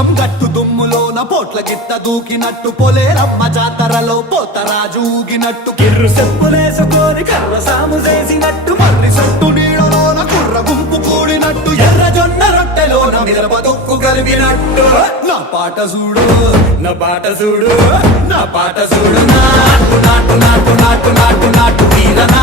పుల్లం గట్టు దుమ్ములోన పోట్ల గిట్ట దూకినట్టు పొలేరమ్మ జాతరలో పోతరాజు ఊగినట్టు కిర్రు చెప్పులేసుకొని కర్ర సాము చేసినట్టు మర్రి సట్టు నీడలోన కుర్ర గుంపు కూడినట్టు ఎర్ర జొన్న రొట్టెలోన మిరప దొక్కు కలిపినట్టు నా పాట చూడు నా పాట చూడు నా పాట చూడు నాటు నాటు నాటు నాటు నాటు నాటు వీరనా